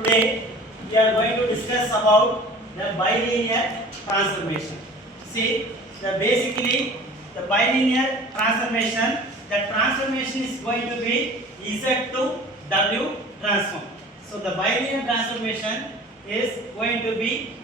Today we are going to discuss about the bilinear transformation. See, basically the bilinear transformation, the transformation is going to be Z to W transform. So the bilinear transformation is going to be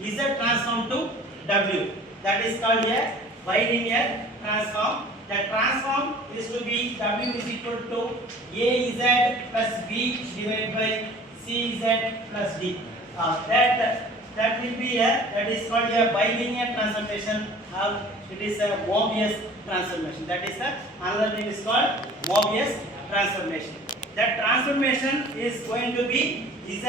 Z transform to W. That is called a bilinear transform. The transform is to be W is equal to AZ plus B divided by CZ plus D. That will be that is called a bilinear transformation, or it is a Mobius transformation. That is another name is called Mobius transformation. That transformation is going to be Z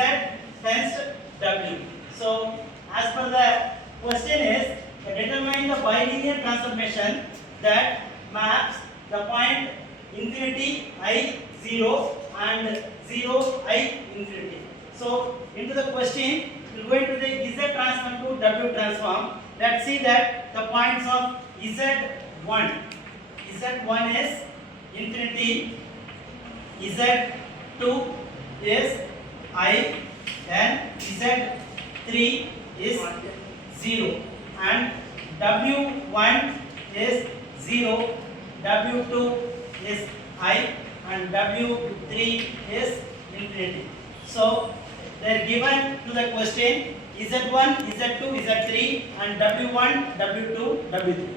times W. So as per the question is determine the bilinear transformation that maps the point infinity I 0 and 0 I infinity. So into the question we are going to take Z transform to W transform. Let's see that the points of Z1. Z1 is infinity, Z2 is I, then Z3 is 0 and W1 is 0, W2 is I and W3 is infinity. So they are given to the question Z1, Z2, Z3 and W1, W2, W3.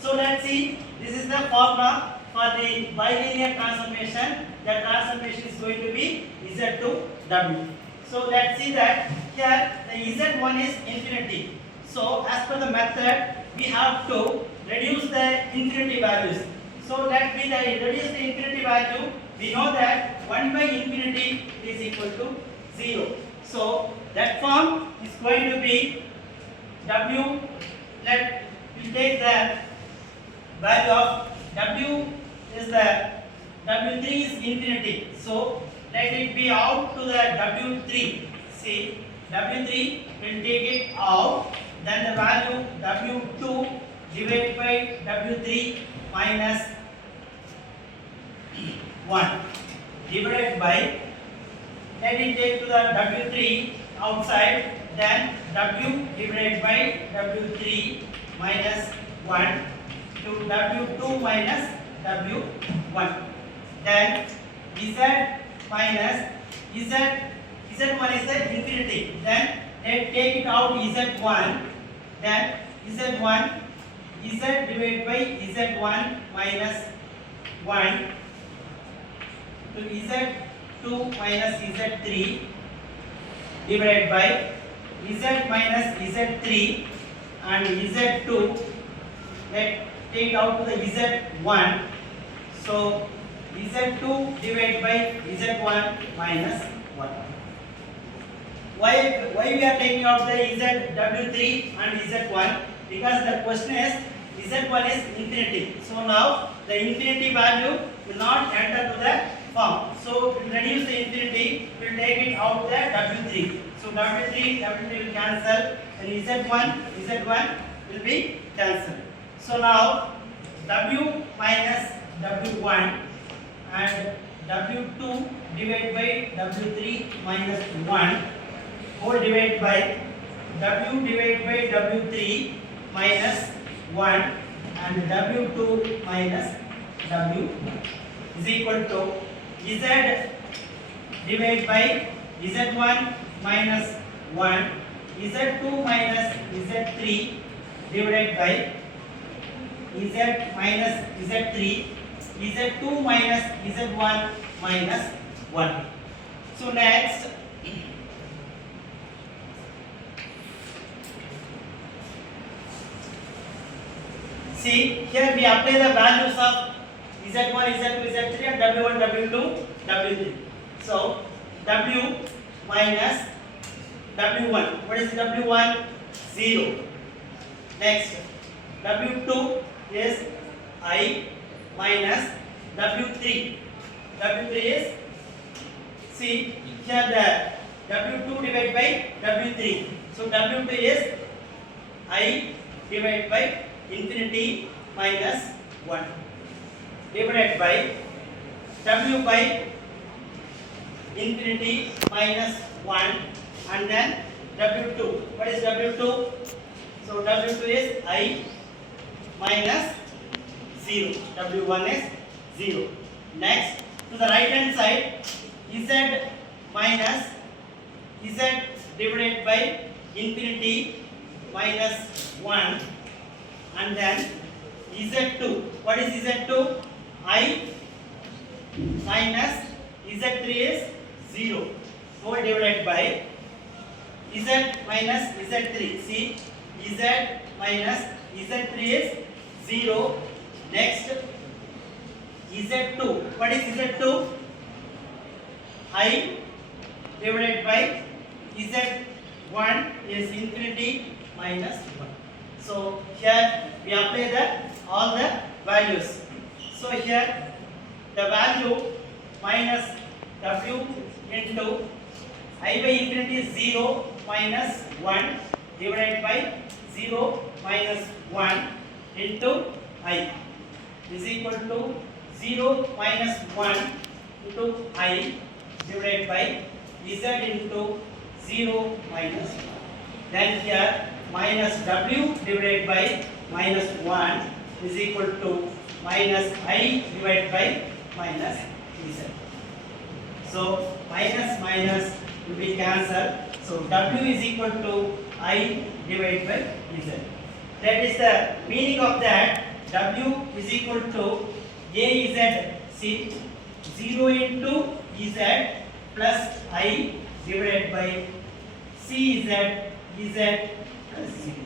So let's see, this is the formula for the bilinear transformation. The transformation is going to be Z to W. So let's see that here the Z1 is infinity. So as per the method we have to reduce the infinity values. So let me reduce the infinity value. We know that 1 by infinity is equal to 0. So that form is going to be W. Let we take the value of W is the W3 is infinity. So let it be out to the W3. See, W3 will take it out. Then the value W2 divided by W3 minus 1 divided by, let it take to the W3 outside, then W divided by W3 minus 1 to W2 minus W1. Then Z minus Z1 is the infinity. Then let take it out Z1. Then Z1 Z divided by Z1 minus 1 to Z2 minus Z3 divided by Z minus Z3 and Z2. Let take out to the Z1. So Z2 divided by Z1 minus 1. Why we are taking out the W3 and Z1? Because the question is Z1 is infinity. So now the infinity value will not enter to the form. So to reduce the infinity, we will take it out the W3. So W3 will cancel and Z1 will be cancelled. So now W minus W1 and W2 divided by W3 minus 1 whole divided by W divided by W3 minus 1 and W2 minus W is equal to Z divided by Z1 minus 1, Z2 minus Z3 divided by Z minus Z3, Z2 minus Z1 minus 1. So next, see here we apply the values of Z1, Z2, Z3 and W1, W2, W3. So W minus W1. What is W1? 0. Next, W2 is I minus W3. W3 is, see here the W2 divided by W3. So W2 is I divided by infinity minus 1 divided by W by infinity minus 1, and then W2. What is W2? So W2 is I minus 0. W1 is 0. Next, to the right hand side, Z minus Z divided by infinity minus 1, and then Z2. What is Z2? I minus Z3 is 0 whole divided by Z minus Z3. See, Z minus Z3 is 0. Next, Z2. What is Z2? I divided by Z1 is infinity minus 1. So here we apply all the values. So here the value minus W into I by infinity is 0 minus 1 divided by 0 minus 1 into I is equal to 0 minus 1 into I divided by Z into 0 minus 1. Then here minus W divided by minus 1 is equal to minus I divided by minus Z. So minus minus will be cancelled. So W is equal to I divided by Z. That is the meaning of that. W is equal to AZ. See, 0 into Z plus I divided by CZ, Z plus 0.